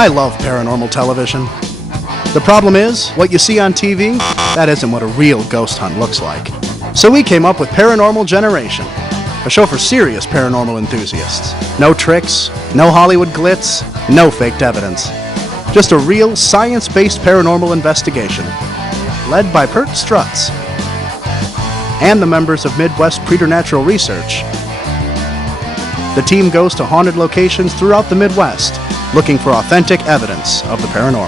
I love paranormal television. The problem is, what you see on TV, that isn't what a real ghost hunt looks like. So we came up with Paranormal Generation, a show for serious paranormal enthusiasts. No tricks, no Hollywood glitz, no faked evidence. Just a real science-based paranormal investigation, led by Pert Strutz and the members of Midwest Preternatural Research. The team goes to haunted locations throughout the Midwest, looking for authentic evidence of the paranormal.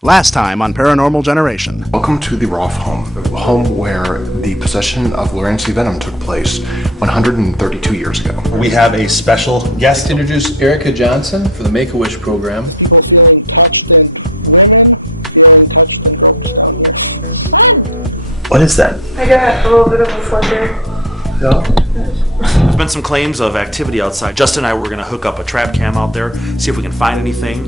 Last time on Paranormal Generation. Welcome to the Roff Home, the home where the possession of Lurancy venom took place 132 years ago. We have a special guest. Introduce Erika Johnson for the Make-A-Wish program. People feeling touched and women feeling touched and groped down here. Fun! What is that? I got a little bit of a flicker. Yeah. There's been some claims of activity outside. Justin and I were going to hook up a trap cam out there, see if we can find anything.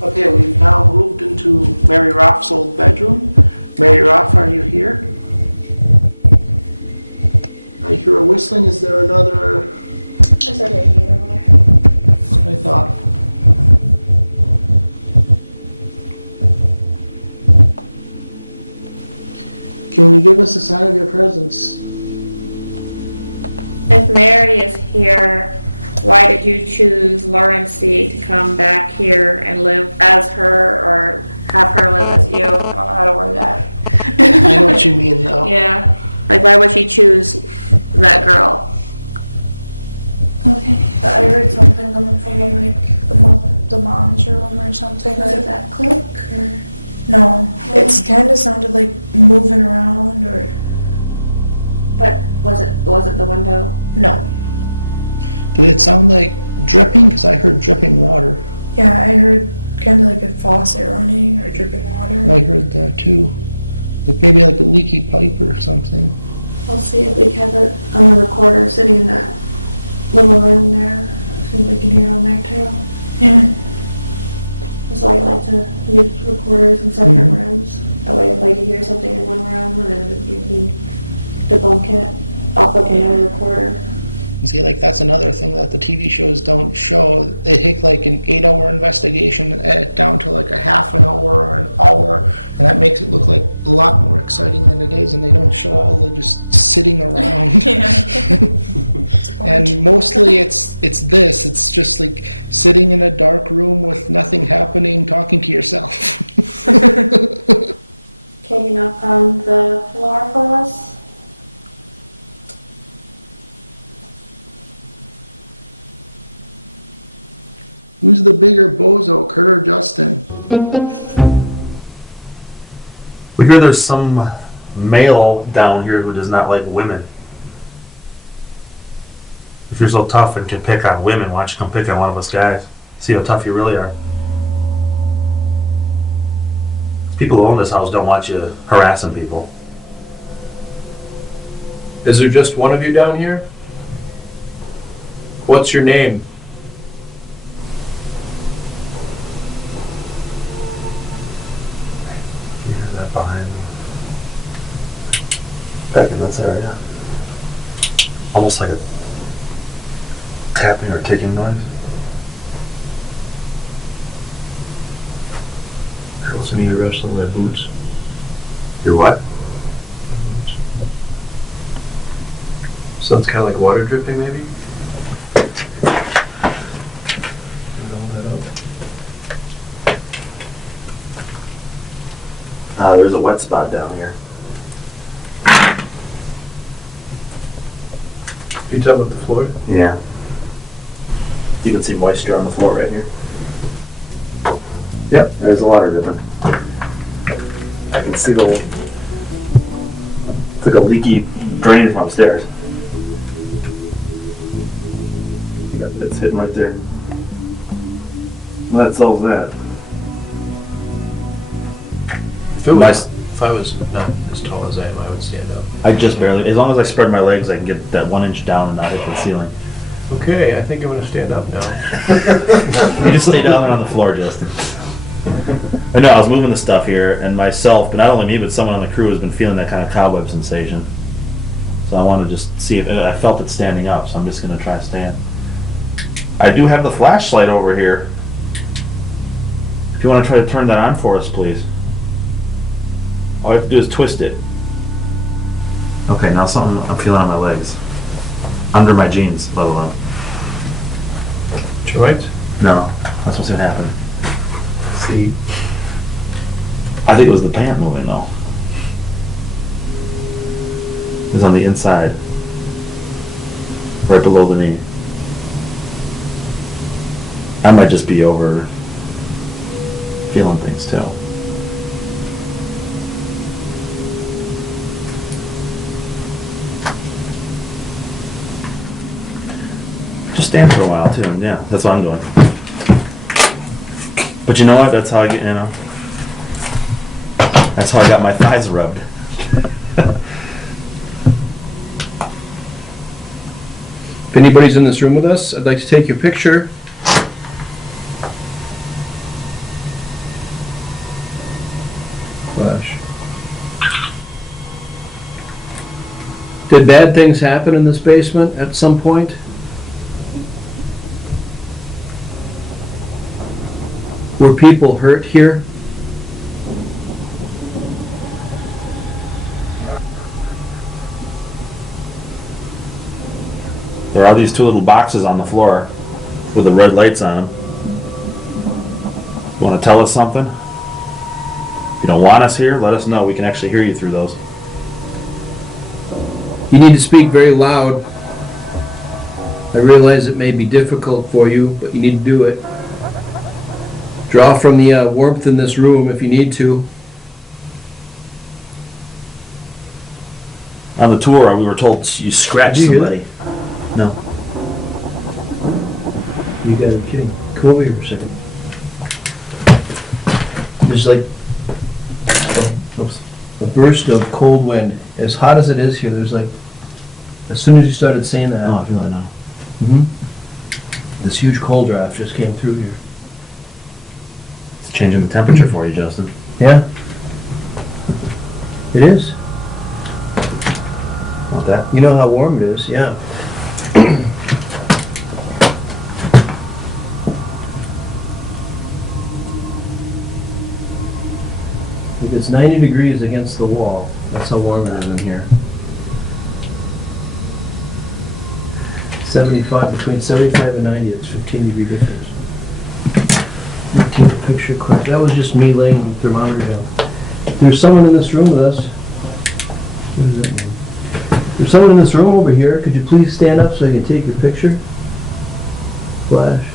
Okay, we've now moved into Mary Roff's old bedroom. Mary Roff, are you here? I hear a whistling. Is there another? There's a radiator over there. That's what I thought. Can you give us a sign of your presence? If Mary is here, why did you choose Lurancy to come back here and live as her or have her live as you? I don't know how to word that. I know what you mean, though. Yeah. Like, why would she choose that girl? Okay. I heard something coming from me, like the mom's room or something. Was it that click? Or? No. It's kind of sounded like moving around or. But was it the window? No. Did it sound like dripping? Because I heard dripping water. Yeah, I heard kind of like a faucet running or dripping water. I heard that too. Like maybe like a leaky pipe or something. We'll see if we have it on the recorder sitting in that little room there. See if we can hear it on there too. Yeah. That's why I like to use recorders in separate rooms. That way, if like you hear something in one room, and then you can debunk it off of another recorder. You see, like that's another thing that the TV shows don't show. They take like an 8-hour investigation and edit down to like a half an hour or an hour, and that makes it look like a lot more exciting than it is. And they don't show all the just sitting around. And mostly it's this. It's just like sitting in a dark room with nothing happening, talking to yourself. Can you knock on the floor for us? Who's the bigger bozo, Kurt or Justin? We hear there's some male down here who does not like women. If you're so tough and can pick on women, why don't you come pick on one of us guys? See how tough you really are. People who own this house don't want you harassing people. Is there just one of you down here? What's your name? You hear that behind me? Back in this area. Almost like a tapping or ticking noise. It's me wrestling my boots. Your what? So it's kind of like water dripping, maybe? There's a wet spot down here. You talking about the floor? Yeah. You can see moisture on the floor right here. Yep, there's the water dripping. I can see the. It's like a leaky drain from upstairs. It's hitting right there. Well, that solves that. If I was not as tall as I am, I would stand up. I just barely. As long as I spread my legs, I can get that 1 inch down and not hit the ceiling. Okay, I think I'm going to stand up now. You just stay down there on the floor, Justin. I know, I was moving the stuff here, and myself, but not only me, but someone on the crew has been feeling that kind of cobweb sensation. So I want to just see if I felt it standing up, so I'm just going to try to stand. I do have the flashlight over here. If you want to try to turn that on for us, please. All I have to do is twist it. Okay, now something I'm feeling on my legs. Under my jeans, let alone. Joint? No, that's what's gonna happen. See? I think it was the pant moving though. It was on the inside. Right below the knee. I might just be over feeling things too. Just stand for a while too, yeah, that's what I'm doing. But you know what, that's how I get, you know, that's how I got my thighs rubbed. If anybody's in this room with us, I'd like to take your picture. Flash. Did bad things happen in this basement at some point? Were people hurt here? There are these two little boxes on the floor with the red lights on them. You want to tell us something? If you don't want us here, let us know. We can actually hear you through those. You need to speak very loud. I realize it may be difficult for you, but you need to do it. Draw from the warmth in this room if you need to. On the tour, we were told you scratched Did you hear somebody. No. You guys are kidding. Come over here for a second. There's like a burst of cold wind. As hot as it is here, there's like, as soon as you started saying that, Oh, I feel it now. this huge cold draft just came through here. It's changing the temperature for you, Justin. Yeah. It is. Want that? You know how warm it is, yeah. If it's 90 degrees against the wall, that's how warm it is in here. 75, between 75 and 90, it's 15-degree difference. Let me take a picture quick. That was just me laying the thermometer down. There's someone in this room with us. What does that mean? There's someone in this room over here. Could you please stand up so I can take your picture? Flash.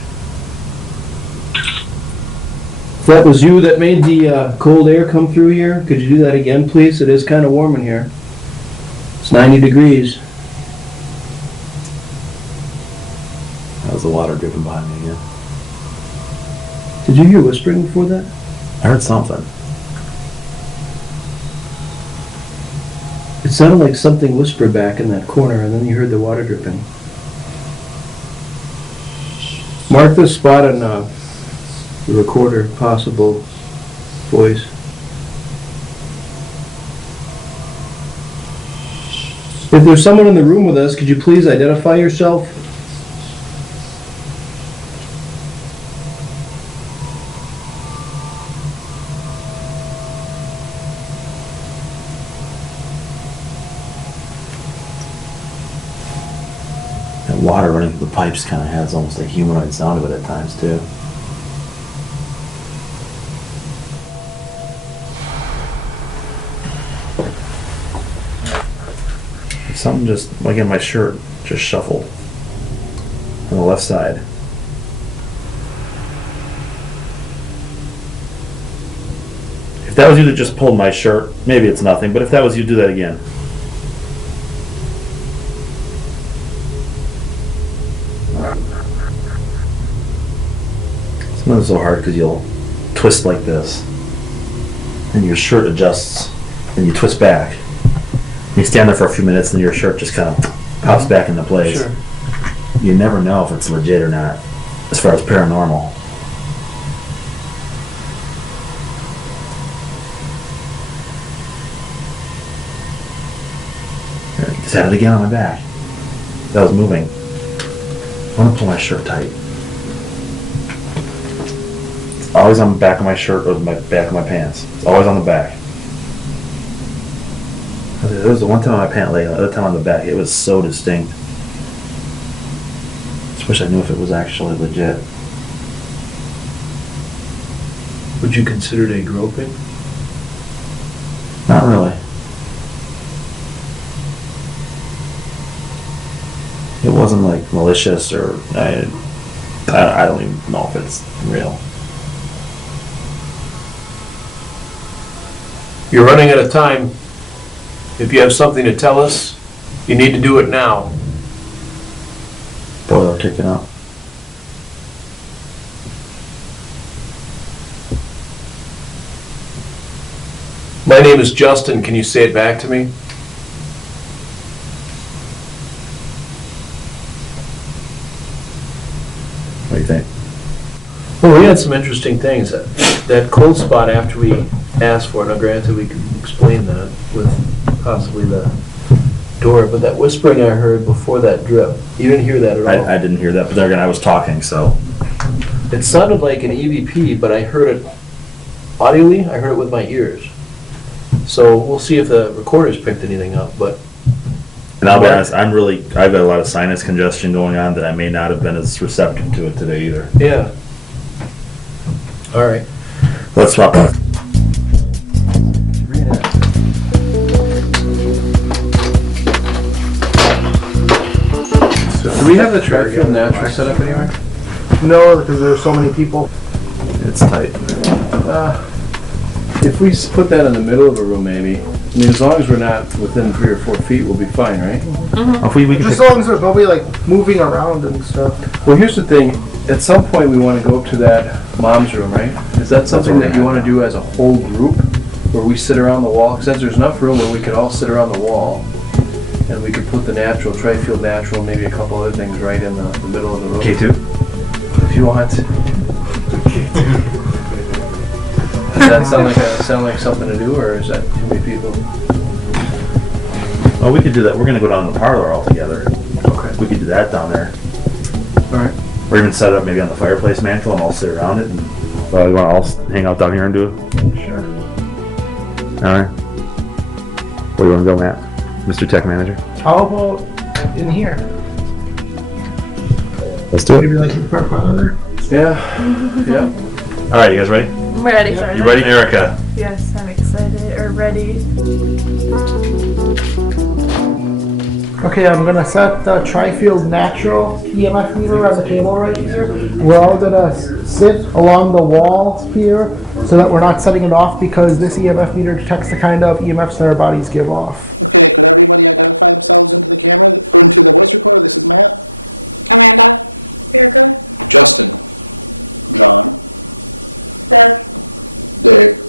If that was you that made the cold air come through here, could you do that again, please? It is kind of warm in here. It's 90 degrees. That was the water dripping behind me again. Did you hear whispering before that? I heard something. It sounded like something whispered back in that corner, and then you heard the water dripping. Mark this spot on the recorder, possible voice. If there's someone in the room with us, could you please identify yourself? That water running through the pipes kind of has almost a humanoid sound of it at times too. Something just, like in my shirt, just shuffled on the left side. If that was you that just pulled my shirt, maybe it's nothing, but if that was you, do that again. Sometimes it's so hard because you'll twist like this, and your shirt adjusts, and you twist back. You stand there for a few minutes and your shirt just kind of pops back into place. Sure. You never know if it's legit or not, as far as paranormal. Just had it again on my back. That was moving. I'm gonna pull my shirt tight. It's always on the back of my shirt or the back of my pants. It's always on the back. There was the one time on my pant leg, the other time on the back. It was so distinct. Just wish I knew if it was actually legit. Would you consider it a groping? Not really. It wasn't like malicious or I don't even know if it's real. You're running out of time. If you have something to tell us, you need to do it now. Boiler kicking up. My name is Justin. Can you say it back to me? What do you think? Well, we had some interesting things. That cold spot after we asked for it, now granted we could explain that with possibly the door, but that whispering I heard before that drip, you didn't hear that at all? I didn't hear that, but then again, I was talking, so. It sounded like an EVP, but I heard it audibly, I heard it with my ears. So we'll see if the recorders picked anything up, but. And I'll be honest, I've got a lot of sinus congestion going on that I may not have been as receptive to it today either. Yeah. All right. Let's swap out. Do we have the tri-field natural set up anywhere? No, because there's so many people. It's tight. If we put that in the middle of a room, maybe. I mean, as long as we're not within 3 or 4 feet, we'll be fine, right? If we can Just as long as there's nobody like moving around and stuff. Well, here's the thing. At some point, we want to go up to that mom's room, right? Is that something that you want to do as a whole group, where we sit around the wall? Because there's enough room where we could all sit around the wall, and we could put the natural, tri-field natural, maybe a couple other things right in the middle of the room. K2? If you want. Does that sound like something to do, or is that too many people? Oh, we could do that. We're gonna go down to the parlor all together. Okay. We could do that down there. All right. Or even set it up maybe on the fireplace mantle and all sit around it. And, you want to all hang out down here and do it? Sure. All right. Where do you want to go, Matt? Mr. Tech Manager? How about in here? Let's do it. Maybe like in front corner. Yeah. Yeah. All right, you guys ready? I'm ready. You ready, Erika? Yes, I'm excited or ready. Okay, I'm gonna set the tri-field natural EMF meter on the table right here. We're all gonna sit along the walls here so that we're not setting it off, because this EMF meter detects the kind of EMFs that our bodies give off. Okay, could everybody identify themselves into the camera or into the voice recorder? This is Matt. Amanda. Erika. Justin. John. Bev. Dave.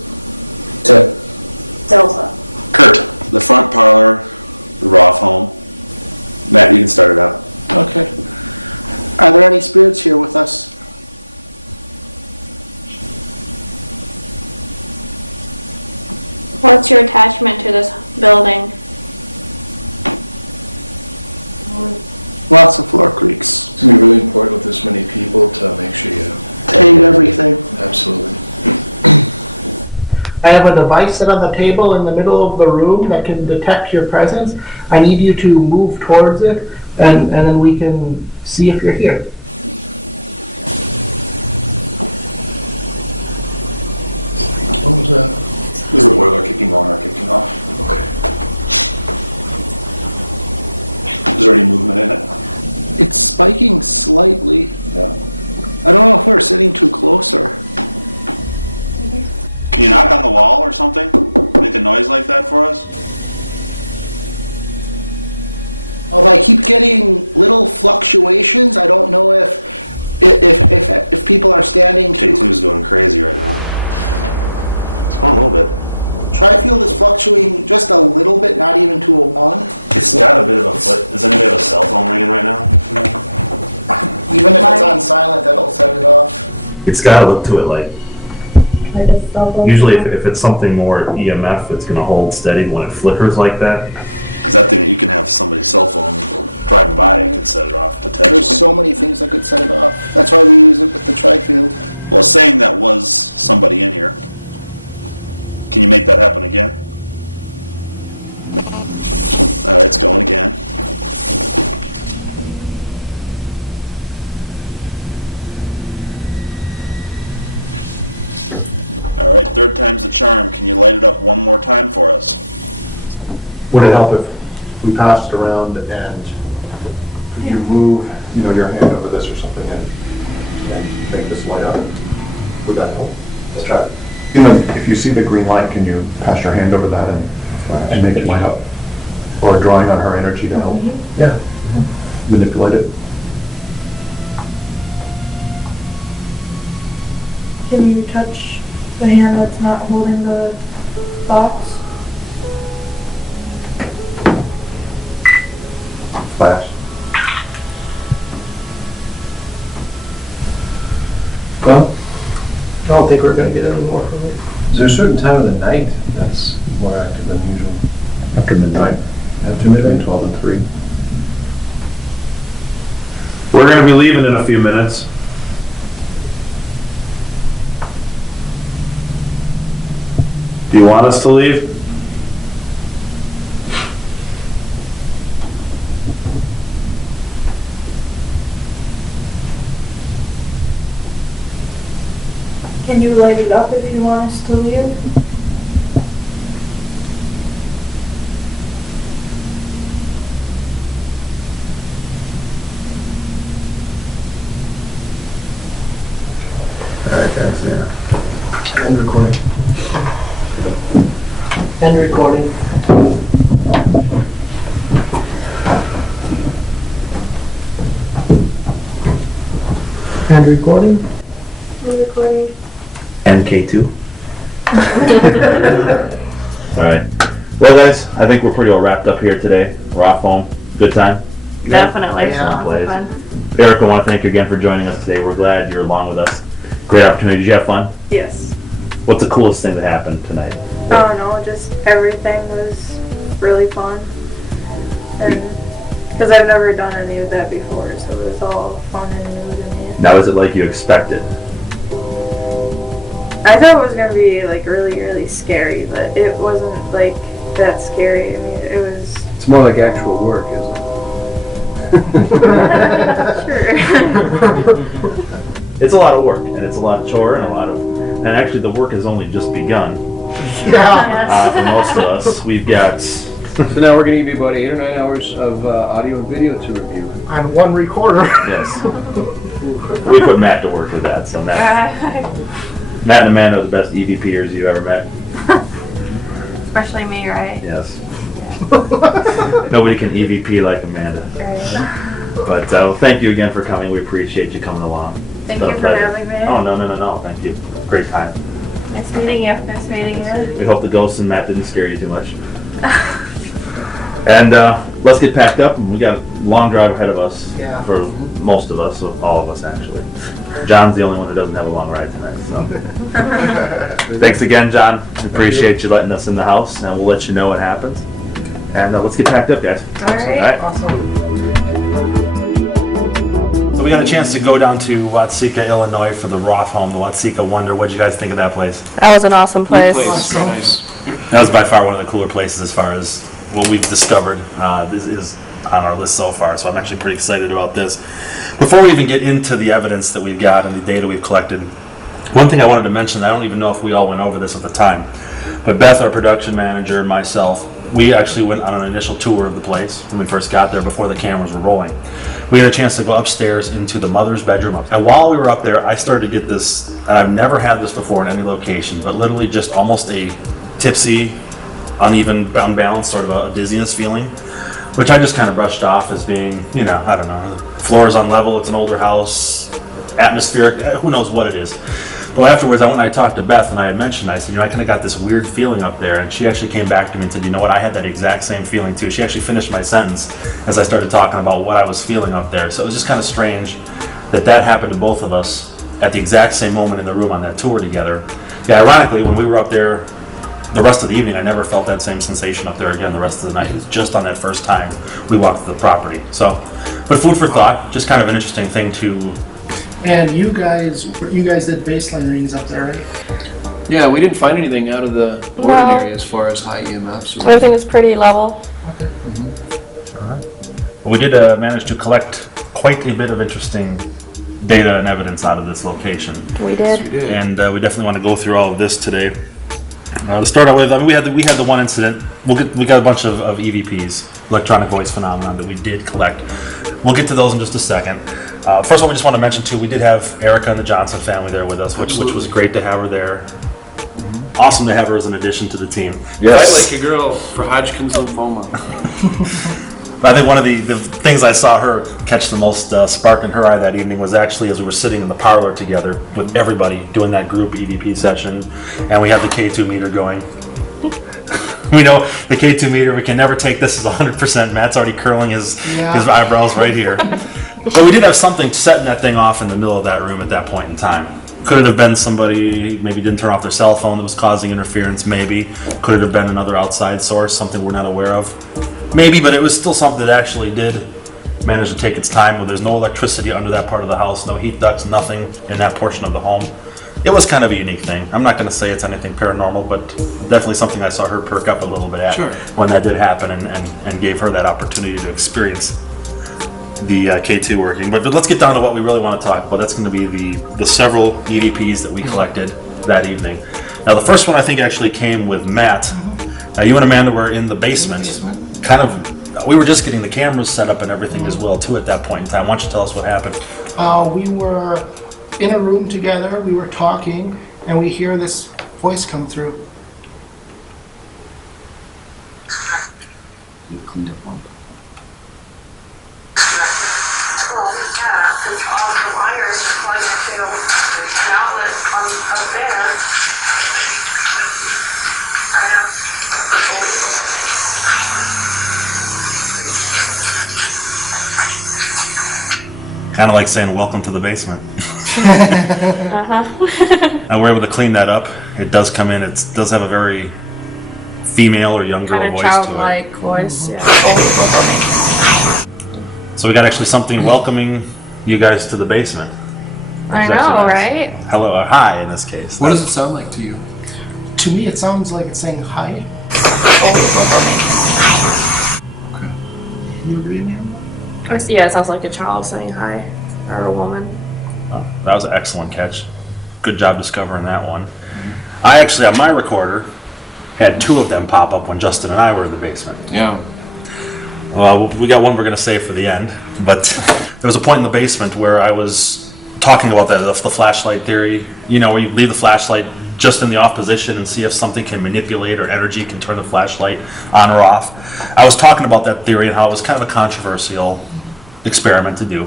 Ted. Delta. Kurt. The front parlor, the Roff Home. Matt, you can start it out. Okay. Are there any spirits here with us? What's your attachment to this building? Lots of floor creaks. It's gonna be really important with this many people to make sure you Tape everything. absolutely. I have a device set on the table in the middle of the room that can detect your presence. I need you to move towards it, and then we can see if you're here. What was that? This is the boiler kicking on or kicking off. Okay. Is there any movement in it? It's spiking slightly. Yeah. I don't know if we're sitting too close or... Can you knock on the wall or something? Make a noise like that for us? Oh, I keep getting little fluctuations. I don't know if people are standing too... K2's going crazy right now. It's going a little bit. Tri-field is fluctuating just a little bit, not even to a 1. It's got a bit of a flip. Does anybody have a cell phone ringing right now? Even if it's on silent, that'll set it off. It's got to look to it like. Usually if it's something more EMF, it's going to hold steady. When it flickers like that, Is that thing that you can have somebody's cell phone driving by, it can set it off potentially. There's so many things that could set it off. That's why we use it with the tri-field. Well, saying that was somebody in here, can you make that happen again? It's going again. All right, third time's the charm. Can you light it up one more time for us? Would it help if we passed around and you move, your hand over this or something and make this light up? Would that help? Let's try it. If you see the green light, can you pass your hand over that and make it light up? Or drawing on her energy to help? Yeah. Manipulate it? Can you touch the hand that's not holding the box? Flash. Well, I don't think we're gonna get any more from it. is there a certain time of the night that's more active than usual? After midnight. After midnight? Between 12 and 3. We're going to be leaving in a few minutes. Do you want us to leave? Can you light it up if you want us to leave? Alright guys, yeah. End recording. End recording. End recording. We're recording. NK2. Alright. Well guys, I think we're pretty well wrapped up here today. Roff Home. Good time? Definitely. Yeah. Fun. Erika, I want to thank you again for joining us today. We're glad you're along with us. Great opportunity. Did you have fun? Yes. What's the coolest thing that happened tonight? I don't know, just everything was really fun. And because I've never done any of that before, so it was all fun and new to me. Now, is it like you expected? I thought it was going to be like really, really scary, but it wasn't like that scary. I mean, it was... It's more like actual work, isn't Sure. It's a lot of work, and it's a lot of chore, and and actually the work has only just begun. Yeah. For most of us, we've got... So now we're going to give you about 8 or 9 hours of audio and video to review. On one recorder. Yes. We put Matt to work with that, so Matt and Amanda are the best EVPers you've ever met. Especially me, right? Yes. Nobody can EVP like Amanda. But thank you again for coming. We appreciate you coming along. Thank you for having me. Oh, no. Thank you. Great time. Nice meeting you. Nice meeting you. We hope the ghosts and Matt didn't scare you too much. And let's get packed up. We got a long drive ahead of us for most of us, all of us actually. John's the only one who doesn't have a long ride tonight. So. Thanks again, John. We appreciate you letting us in the house, and we'll let you know what happens. And let's get packed up, guys. All right. Awesome. So we got a chance to go down to Watseka, Illinois for the Roff Home, the Watseka Wonder. What did you guys think of that place? That was an awesome place. That was by far one of the cooler places as far as what we've discovered. This is on our list so far, so I'm actually pretty excited about this. Before we even get into the evidence that we've got and the data we've collected, one thing I wanted to mention, I don't even know if we all went over this at the time, but Beth, our production manager, and myself, we actually went on an initial tour of the place when we first got there before the cameras were rolling. We had a chance to go upstairs into the mother's bedroom. And while we were up there, I started to get this, and I've never had this before in any location, but literally just almost a tipsy, uneven, unbalanced, sort of a dizziness feeling, which I just kind of brushed off as being, I don't know, the floor is unlevel, it's an older house, atmospheric, who knows what it is. Well, afterwards, I went and I talked to Beth, and I had mentioned, I said, I kind of got this weird feeling up there, and she actually came back to me and said, you know what, I had that exact same feeling too. She actually finished my sentence as I started talking about what I was feeling up there. So it was just kind of strange that happened to both of us at the exact same moment in the room on that tour together. Yeah, ironically, when we were up there the rest of the evening, I never felt that same sensation up there again the rest of the night. It was just on that first time we walked the property. So, but food for thought, just kind of an interesting thing to... And you guys did baseline readings up there, right? Yeah, we didn't find anything out of the ordinary as far as high EMFs. Everything is pretty level. Okay. We did manage to collect quite a bit of interesting data and evidence out of this location. We did. And we definitely want to go through all of this today. To start out with, I mean, we had the one incident. We got a bunch of EVPs, electronic voice phenomenon, that we did collect. We'll get to those in just a second. First of all, we just want to mention too, we did have Erika and the Johnson family there with us, which was great to have her there. Awesome to have her as an addition to the team. Yes. I like a girl for Hodgkin's lymphoma. I think one of the things I saw her catch the most spark in her eye that evening was actually as we were sitting in the parlor together with everybody doing that group EVP session, and we had the K2 meter going. We know the K2 meter, we can never take this as 100%. Matt's already curling his eyebrows right here. But we did have something setting that thing off in the middle of that room at that point in time. Could it have been somebody maybe didn't turn off their cell phone that was causing interference? Maybe. Could it have been another outside source, something we're not aware of? Maybe, but it was still something that actually did manage to take its time, where there's no electricity under that part of the house, no heat ducts, nothing in that portion of the home. It was kind of a unique thing. I'm not going to say it's anything paranormal, but definitely something I saw her perk up a little bit at when that did happen, and gave her that opportunity to experience the K2 working. But let's get down to what we really want to talk about. That's going to be the several EVPs that we collected that evening. Now, the first one I think actually came with Matt. You and Amanda were in the basement. We were just getting the cameras set up and everything as well too at that point in time. Why don't you tell us what happened? We were in a room together, we were talking, and we hear this voice come through. You cleaned up one. Well, yeah, because all the wires are plugged into the outlet up there. Kind of like saying welcome to the basement. And we're able to clean that up. It does come in, it does have a very female or young girl voice to it. Childlike voice, yeah. So we got actually something welcoming you guys to the basement. I know, right? Hello, or hi in this case. What does it sound like to you? To me, it sounds like it's saying hi. You agree, man? Yeah, it sounds like a child saying hi, or a woman. Oh, that was an excellent catch. Good job discovering that one. I actually, on my recorder, had two of them pop up when Justin and I were in the basement. Yeah. Well, we got one we're going to save for the end, but there was a point in the basement where I was talking about the flashlight theory, you know, where you leave the flashlight just in the off position and see if something can manipulate or energy can turn the flashlight on or off. I was talking about that theory and how it was kind of a controversial experiment to do.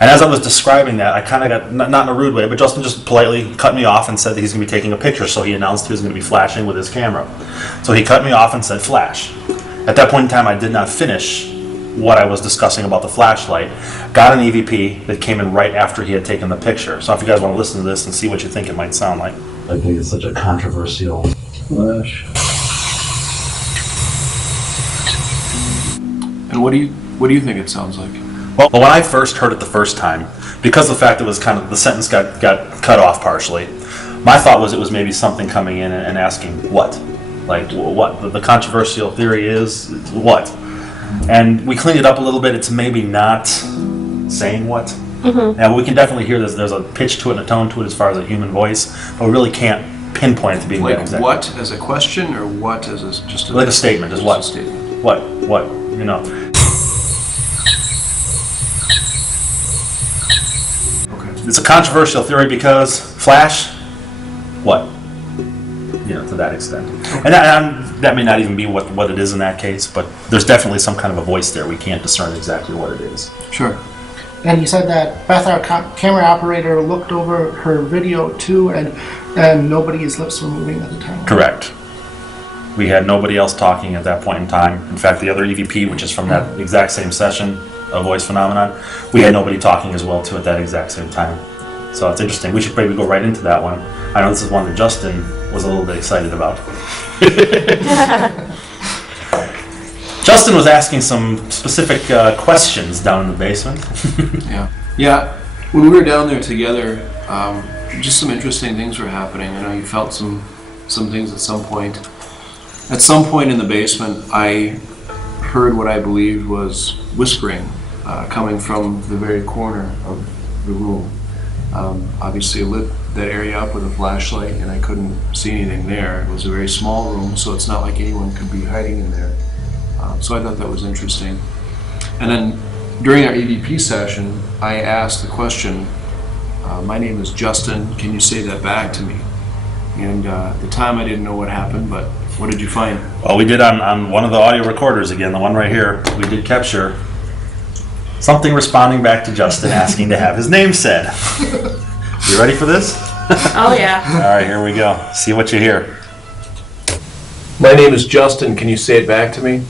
And as I was describing that, I kind of got, not in a rude way, but Justin just politely cut me off and said that he's going to be taking a picture, so he announced he was going to be flashing with his camera. So he cut me off and said flash. At that point in time, I did not finish what I was discussing about the flashlight. Got an EVP that came in right after he had taken the picture. So if you guys want to listen to this and see what you think it might sound like. I think it's such a controversial flash. And what do you think it sounds like? Well, when I first heard it the first time, because the fact it was kind of, the sentence got cut off partially, my thought was it was maybe something coming in and asking what? Like, what the controversial theory is, what? And we cleaned it up a little bit. It's maybe not saying what. Mm-hmm. And we can definitely hear there's a pitch to it and a tone to it as far as a human voice, but we really can't pinpoint it to being like exact. What as a question, or what as just like a statement? Is what? A statement. What? You know. Okay. It's a controversial theory because flash. What? You know, to that extent. And that may not even be what it is in that case, but there's definitely some kind of a voice there. We can't discern exactly what it is. Sure. And you said that Beth, our camera operator, looked over her video too, and nobody's lips were moving at the time. Correct. We had nobody else talking at that point in time. In fact, the other EVP, which is from that exact same session, a voice phenomenon, we had nobody talking as well too at that exact same time. So it's interesting. We should maybe go right into that one. I know this is one that Justin was a little bit excited about. Justin was asking some specific questions down in the basement. Yeah. When we were down there together, just some interesting things were happening. I know you felt some things at some point. At some point in the basement, I heard what I believed was whispering coming from the very corner of the room. Obviously, I lit that area up with a flashlight, and I couldn't see anything there. It was a very small room, so it's not like anyone could be hiding in there. So I thought that was interesting. And then during our EVP session, I asked the question, my name is Justin, can you say that back to me? And at the time I didn't know what happened, but what did you find? Well, we did on one of the audio recorders, again, the one right here, we did capture something responding back to Justin asking to have his name said. You ready for this? Oh yeah. All right, here we go. See what you hear. My name is Justin, can you say it back to me?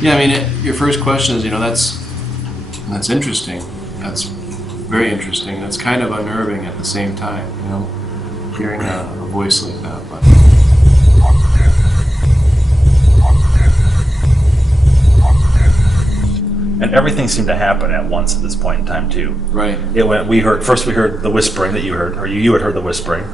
Yeah, I mean, your first question is, that's interesting. That's very interesting. That's kind of unnerving at the same time, hearing a voice like that. But. And everything seemed to happen at once at this point in time too. Right. It went. We heard the whispering that you heard, or you had heard the whispering.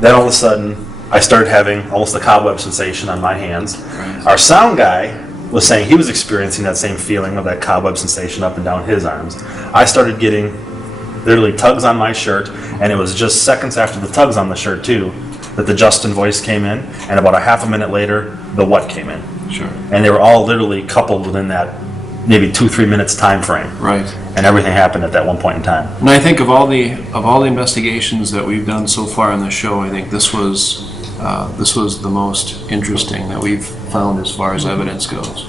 Then all of a sudden, I started having almost the cobweb sensation on my hands. Right. Our sound guy was saying he was experiencing that same feeling of that cobweb sensation up and down his arms. I started getting literally tugs on my shirt, and it was just seconds after the tugs on the shirt too that the Justin voice came in, and about a half a minute later, the what came in. Sure. And they were all literally coupled within that maybe 2-3 minutes time frame. Right. And everything happened at that one point in time. And I think of all the investigations that we've done so far on the show, I think this was the most interesting that we've found as far as evidence goes.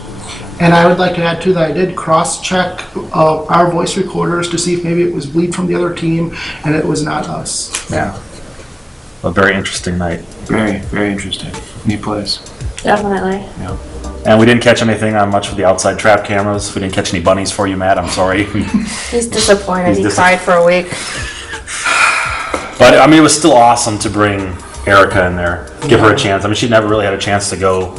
And I would like to add too that I did cross-check our voice recorders to see if maybe it was bleed from the other team, and it was not us. Yeah. A very interesting night. Very, very interesting. Neat place. Definitely. Yeah. And we didn't catch anything on much of the outside trap cameras. We didn't catch any bunnies for you, Matt. I'm sorry. He's disappointed. He cried for a week. But I mean, it was still awesome to bring Erika in there, give her a chance. I mean, she'd never really had a chance to go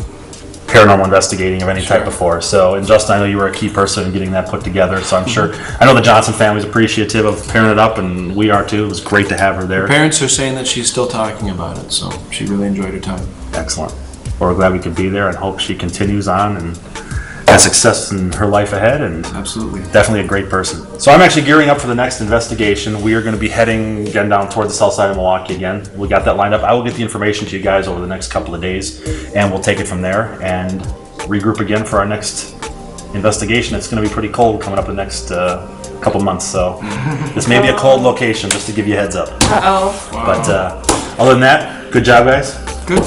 paranormal investigating of any type before. So, and Justin, I know you were a key person in getting that put together. So I'm sure, I know the Johnson family's appreciative of pairing it up, and we are too. It was great to have her there. Her parents are saying that she's still talking about it, so she really enjoyed her time. Excellent. Well, we're glad we could be there, and hope she continues on and has success in her life ahead, and absolutely, definitely a great person. So I'm actually gearing up for the next investigation. We are going to be heading again down toward the south side of Milwaukee again. We got that lined up. I will get the information to you guys over the next couple of days, and we'll take it from there and regroup again for our next investigation. It's going to be pretty cold coming up the next couple months, so this may be a cold location, just to give you a heads up. Uh-oh. But other than that, good job, guys. Good.